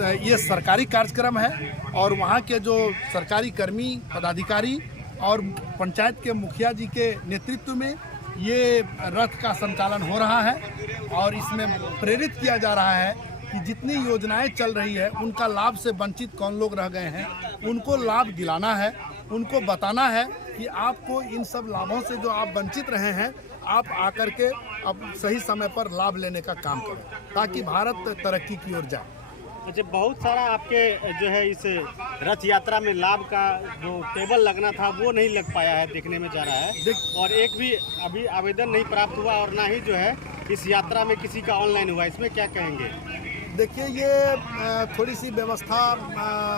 ये सरकारी कार्यक्रम है और वहाँ के जो सरकारी कर्मी पदाधिकारी और पंचायत के मुखिया जी के नेतृत्व में ये रथ का संचालन हो रहा है और इसमें प्रेरित किया जा रहा है कि जितनी योजनाएं चल रही है उनका लाभ से वंचित कौन लोग रह गए हैं, उनको लाभ दिलाना है, उनको बताना है कि आपको इन सब लाभों से जो आप वंचित रहे हैं आप आकर के अब सही समय पर लाभ लेने का काम करें ताकि भारत तरक्की की ओर जाए। अच्छा, बहुत सारा आपके जो है इस रथ यात्रा में लाभ का जो टेबल लगना था वो नहीं लग पाया है, देखने में जा रहा है और एक भी अभी आवेदन नहीं प्राप्त हुआ और ना ही जो है इस यात्रा में किसी का ऑनलाइन हुआ, इसमें क्या कहेंगे? देखिए, ये थोड़ी सी व्यवस्था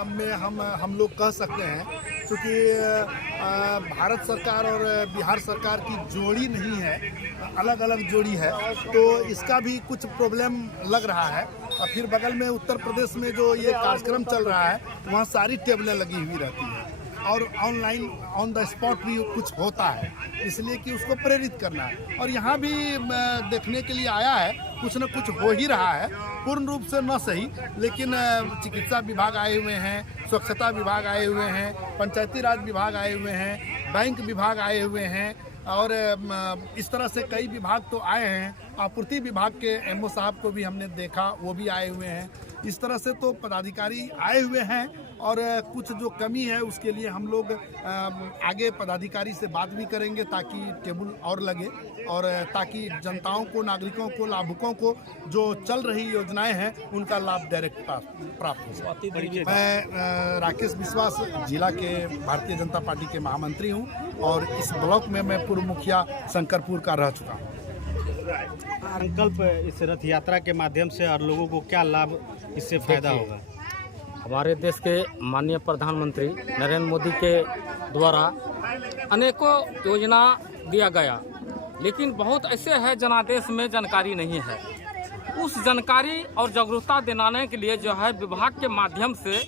में हम लोग कह सकते हैं क्योंकि भारत सरकार और बिहार सरकार की जोड़ी नहीं है, अलग अलग जोड़ी है, तो इसका भी कुछ प्रॉब्लम लग रहा है। और फिर बगल में उत्तर प्रदेश में जो ये कार्यक्रम चल रहा है वहाँ सारी टेबलें लगी हुई रहती हैं और ऑनलाइन ऑन द स्पॉट भी कुछ होता है, इसलिए कि उसको प्रेरित करना है। और यहाँ भी देखने के लिए आया है, कुछ न कुछ हो ही रहा है, पूर्ण रूप से न सही, लेकिन चिकित्सा विभाग आए हुए हैं, स्वच्छता विभाग आए हुए हैं, पंचायती राज विभाग आए हुए हैं, बैंक विभाग आए हुए हैं और इस तरह से कई विभाग तो आए हैं। आपूर्ति विभाग के एमओ साहब को भी हमने देखा, वो भी आए हुए हैं। इस तरह से तो पदाधिकारी आए हुए हैं और कुछ जो कमी है उसके लिए हम लोग आगे पदाधिकारी से बात भी करेंगे ताकि टेबल और लगे और ताकि जनताओं को, नागरिकों को, लाभुकों को जो चल रही योजनाएं हैं उनका लाभ डायरेक्ट प्राप्त हो सके। मैं राकेश विश्वास जिला के भारतीय जनता पार्टी के महामंत्री हूं और इस ब्लॉक में मैं पूर्व मुखिया शंकरपुर का रह चुका हूँ। संकल्प इस रथ यात्रा के माध्यम से और लोगों को क्या लाभ इससे फायदा होगा? हमारे देश के माननीय प्रधानमंत्री नरेंद्र मोदी के द्वारा अनेकों योजना दिया गया, लेकिन बहुत ऐसे है जनादेश में जानकारी नहीं है। उस जानकारी और जागरूकता दिलाने के लिए जो है विभाग के माध्यम से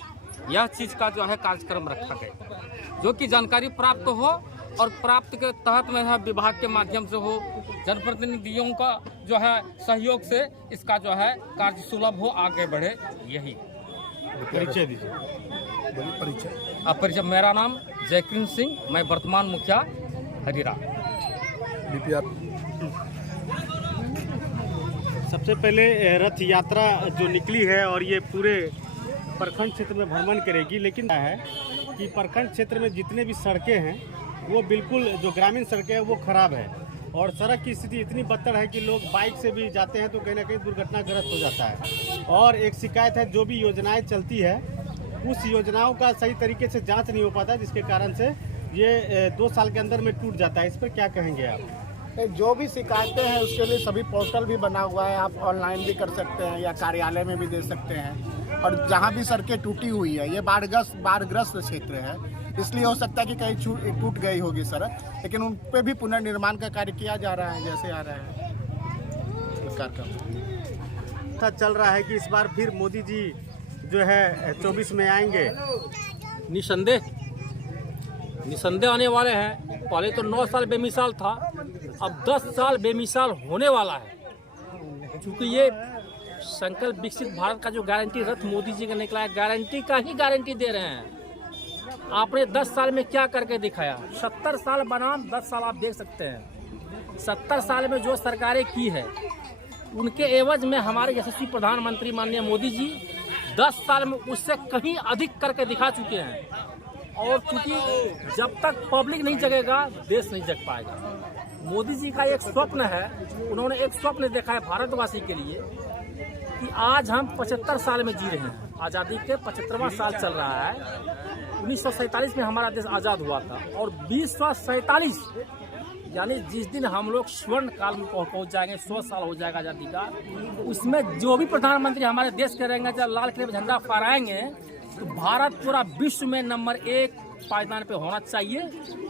यह चीज़ का जो है कार्यक्रम रखा गया, जो कि जानकारी प्राप्त हो और प्राप्त के तहत में है विभाग के माध्यम से हो, जनप्रतिनिधियों का जो है सहयोग से इसका जो है कार्य सुलभ हो, आगे बढ़े। यही परिचय दीजिए। परिचय, मेरा नाम जयकृष्ण सिंह, मैं वर्तमान मुखिया हरिरा। सबसे पहले रथ यात्रा जो निकली है और ये पूरे प्रखंड क्षेत्र में भ्रमण करेगी, लेकिन है कि प्रखंड क्षेत्र में जितने भी सड़कें हैं वो बिल्कुल जो ग्रामीण सड़कें हैं वो खराब है और सड़क की स्थिति इतनी बदतर है कि लोग बाइक से भी जाते हैं तो कहीं ना कहीं दुर्घटनाग्रस्त हो जाता है। और एक शिकायत है, जो भी योजनाएं चलती है उस योजनाओं का सही तरीके से जांच नहीं हो पाता, जिसके कारण से ये 2 साल के अंदर में टूट जाता है। इस पर क्या कहेंगे आप? जो भी शिकायतें हैं उसके लिए सभी पोर्टल भी बना हुआ है, आप ऑनलाइन भी कर सकते हैं या कार्यालय में भी दे सकते हैं। और जहाँ भी सड़कें टूटी हुई है, ये बाढ़ग्रस्त क्षेत्र है, इसलिए हो सकता है कि कहीं टूट गई होगी सड़क, लेकिन उन पे भी पुनर्निर्माण का कार्य किया जा रहा है जैसे आ रहा है सरकार का। चल रहा है कि इस बार फिर मोदी जी जो है 24 में आएंगे। निसंदेह आने वाले हैं। पहले तो 9 साल बेमिसाल था, अब 10 साल बेमिसाल होने वाला है, क्योंकि ये संकल्प विकसित भारत का जो गारंटी रथ मोदी जी का निकला है, गारंटी का ही गारंटी दे रहे हैं। आपने 10 साल में क्या करके दिखाया? 70 साल बनाम 10 साल आप देख सकते हैं। 70 साल में जो सरकारें की है उनके एवज में हमारे यशस्वी प्रधानमंत्री माननीय मोदी जी 10 साल में उससे कहीं अधिक करके दिखा चुके हैं। और चूंकि जब तक पब्लिक नहीं जगेगा देश नहीं जग पाएगा। मोदी जी का एक स्वप्न है, उन्होंने एक स्वप्न देखा है भारतवासी के लिए कि आज हम 75 साल में जी रहे हैं। आज़ादी के 75वां साल चल रहा है। 1947 में हमारा देश आज़ाद हुआ था और 2047 यानी जिस दिन हम लोग स्वर्ण काल में पहुंच जाएंगे, 100 साल हो जाएगा आज़ादी का, उसमें जो भी प्रधानमंत्री हमारे देश के रहेंगे, जब लाल किले पर झंडा फहराएंगे तो भारत पूरा विश्व में नंबर 1 पायदान पे होना चाहिए।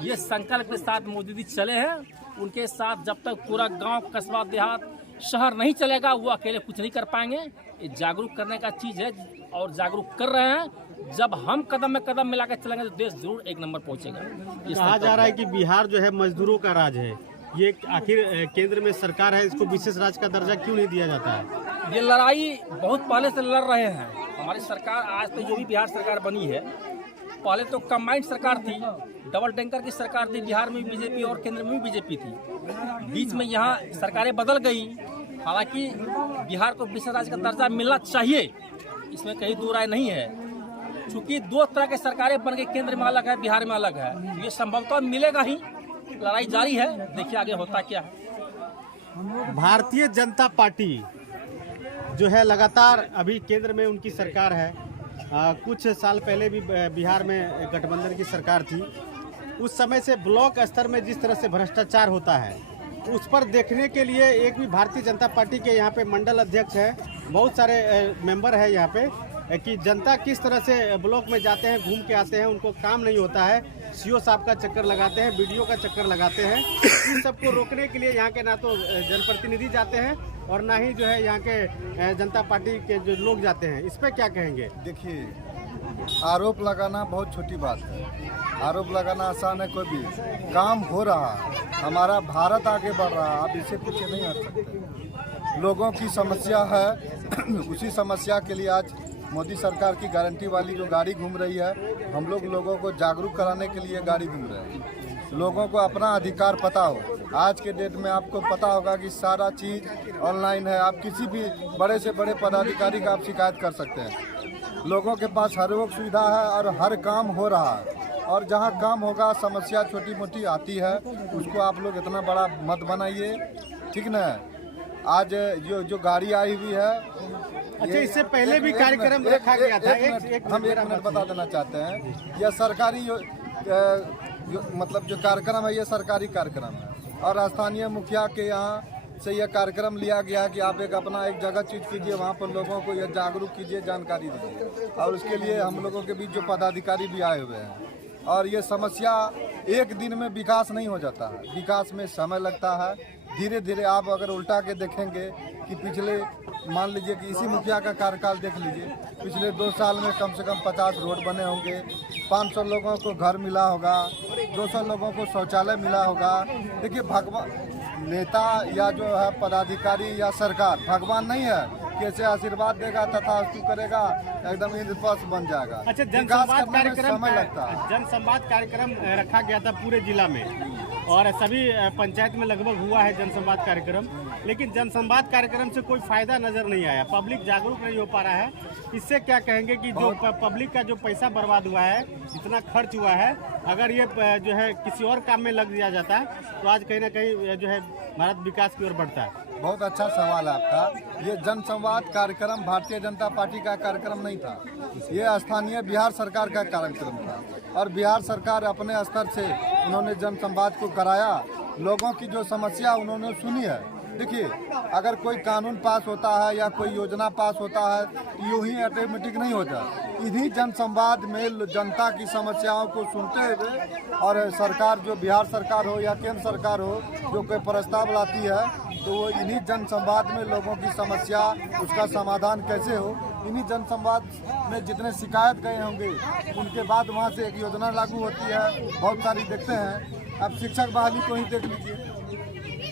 ये संकल्प के साथ मोदी जी चले हैं। उनके साथ जब तक पूरा गांव, कस्बा, देहात, शहर नहीं चलेगा वो अकेले कुछ नहीं कर पाएंगे। ये जागरूक करने का चीज़ है और जागरूक कर रहे हैं। जब हम कदम में कदम मिला कर चलेंगे तो देश जरूर एक नंबर पहुंचेगा। कहा जा रहा है कि बिहार जो है मजदूरों का राज है, ये आखिर केंद्र में सरकार है, इसको विशेष राज्य का दर्जा क्यों नहीं दिया जाता है? ये लड़ाई बहुत पहले से लड़ रहे हैं हमारी सरकार आज तो जो भी बिहार सरकार बनी है, पहले तो कंबाइंड सरकार थी, डबल टैंकर की सरकार थी, बिहार में भी बीजेपी और केंद्र में भी बीजेपी थी। बीच में यहाँ सरकारें बदल गई। हालांकि बिहार को विशेष राज्य का दर्जा मिलना चाहिए, इसमें कहीं दो राय नहीं है। चूंकि दो तरह के सरकारें बन गई, केंद्र में अलग है, बिहार में अलग है, ये संभवतः मिलेगा ही। लड़ाई जारी है, देखिए आगे होता क्या है। भारतीय जनता पार्टी जो है लगातार अभी केंद्र में उनकी सरकार है। कुछ साल पहले भी बिहार में गठबंधन की सरकार थी। उस समय से ब्लॉक स्तर में जिस तरह से भ्रष्टाचार होता है, उस पर देखने के लिए एक भी भारतीय जनता पार्टी के यहाँ पे मंडल अध्यक्ष है, बहुत सारे मेंबर है यहाँ पे, कि जनता किस तरह से ब्लॉक में जाते हैं, घूम के आते हैं, उनको काम नहीं होता है, सीओ साहब का चक्कर लगाते हैं, बीडीओ का चक्कर लगाते हैं। इन सबको रोकने के लिए यहाँ के ना तो जनप्रतिनिधि जाते हैं और ना ही जो है यहाँ के जनता पार्टी के जो लोग जाते हैं। इस पर क्या कहेंगे? देखिए, आरोप लगाना बहुत छोटी बात है, आरोप लगाना आसान है। कोई भी काम हो रहा है, हमारा भारत आगे बढ़ रहा है, आप इससे पीछे नहीं हट सकते। लोगों की समस्या है, उसी समस्या के लिए आज मोदी सरकार की गारंटी वाली जो गाड़ी घूम रही है, हम लोग लोगों को जागरूक कराने के लिए गाड़ी घूम रहे हैं। लोगों को अपना अधिकार पता हो। आज के डेट में आपको पता होगा कि सारा चीज़ ऑनलाइन है, आप किसी भी बड़े से बड़े पदाधिकारी का आप शिकायत कर सकते हैं। लोगों के पास हर वो सुविधा है और हर काम हो रहा है। और जहाँ काम होगा, समस्या छोटी मोटी आती है, उसको आप लोग इतना बड़ा मत बनाइए, ठीक ना। आज जो गाड़ी आई हुई है, अच्छा, इससे पहले भी कार्यक्रम रखा गया था। हम एक मिनट बता देना चाहते हैं, यह सरकारी मतलब जो कार्यक्रम है, ये सरकारी कार्यक्रम है और स्थानीय मुखिया के यहाँ से यह कार्यक्रम लिया गया कि आप अपना एक जगह चीज कीजिए, वहाँ पर लोगों को यह जागरूक कीजिए, जानकारी दीजिए। और उसके लिए हम लोगों के बीच जो पदाधिकारी भी आए हुए हैं। और ये समस्या एक दिन में विकास नहीं हो जाता है, विकास में समय लगता है। धीरे धीरे आप अगर उल्टा के देखेंगे कि पिछले, मान लीजिए कि इसी मुखिया का कार्यकाल देख लीजिए, पिछले 2 साल में कम से कम 50 रोड बने होंगे, 500 लोगों को घर मिला होगा, 200 लोगों को शौचालय मिला होगा। देखिए, भगवान नेता या जो है पदाधिकारी या सरकार भगवान नहीं है, कैसे आशीर्वाद देगा तथा अस्तु करेगा, एकदम इंद्रप्रस्थ बन जाएगा। अच्छा, जन संवाद कार्यक्रम रखा गया था पूरे जिला में और सभी पंचायत में लगभग हुआ है जन संवाद कार्यक्रम, लेकिन जन संवाद कार्यक्रम से कोई फायदा नजर नहीं आया, पब्लिक जागरूक नहीं हो पा रहा है। इससे क्या कहेंगे कि जो पब्लिक का जो पैसा बर्बाद हुआ है, इतना खर्च हुआ है, अगर ये जो है किसी और काम में लग दिया जाता तो आज कहीं ना कहीं जो है भारत विकास की ओर बढ़ता है। बहुत अच्छा सवाल है आपका। ये जन संवाद कार्यक्रम भारतीय जनता पार्टी का कार्यक्रम नहीं था, ये स्थानीय बिहार सरकार का कार्यक्रम था और बिहार सरकार अपने स्तर से उन्होंने जन संवाद को कराया, लोगों की जो समस्या उन्होंने सुनी है। देखिए, अगर कोई कानून पास होता है या कोई योजना पास होता है तो यूं ही ऑटोमेटिक नहीं होता। इन्हीं जन संवाद में जनता की समस्याओं को सुनते हुए और सरकार, जो बिहार सरकार हो या केंद्र सरकार हो, जो कोई प्रस्ताव लाती है तो वो इन्हीं जन संवाद में लोगों की समस्या, उसका समाधान कैसे हो, इन्हीं जन संवाद में जितने शिकायत गए होंगे उनके बाद वहाँ से एक योजना लागू होती है। बहुत सारी देखते हैं, अब शिक्षक बहाली को ही देख लीजिए।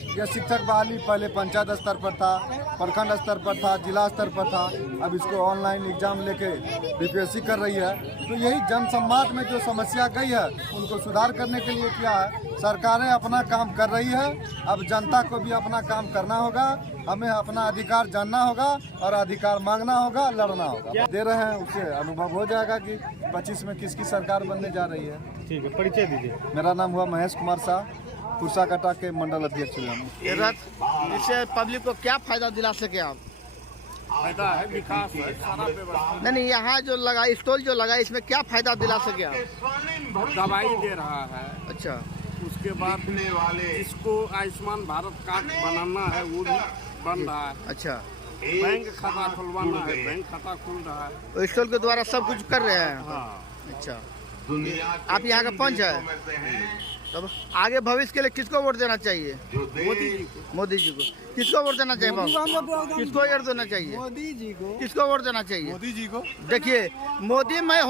यह शिक्षक बहाली पहले पंचायत स्तर पर था, प्रखंड स्तर पर था, जिला स्तर पर था, अब इसको ऑनलाइन एग्जाम लेके बीपीएससी कर रही है। तो यही जन संवाद में जो समस्या गई है उनको सुधार करने के लिए क्या है, सरकारें अपना काम कर रही है। अब जनता को भी अपना काम करना होगा, हमें अपना अधिकार जानना होगा और अधिकार मांगना होगा, लड़ना होगा। दे रहे हैं, उससे अनुभव हो जाएगा कि 25 में किसकी सरकार बनने जा रही है। ठीक है, परिचय दीजिए। मेरा नाम हुआ महेश कुमार शाह, कुर्साकाटा के मंडल अध्यक्ष हैं। इससे पब्लिक को क्या फायदा दिला सके आप? फायदा है, विकास है, सारा व्यवस्था। नहीं, यहाँ जो लगा स्टॉल जो लगा, इसमें क्या फायदा दिला सके आप? दवाई दे रहा है। अच्छा, उसके बाद जिसको आयुष्मान भारत कार्ड बनाना है वो भी बन रहा है। अच्छा, बैंक खाता खुलवाना है, बैंक खाता खुल रहा है। तो स्टॉल के द्वारा सब कुछ कर रहे हैं। हाँ। अच्छा, आप यहाँ का पंच है, तब आगे भविष्य के लिए किसको वोट देना चाहिए? मोदी जी को। मोदी जी को। किसको वोट देना चाहिए? किसको वोट देना चाहिए? मोदी जी को। किसको वोट देना चाहिए? मोदी जी को। देखिए, मोदी में हो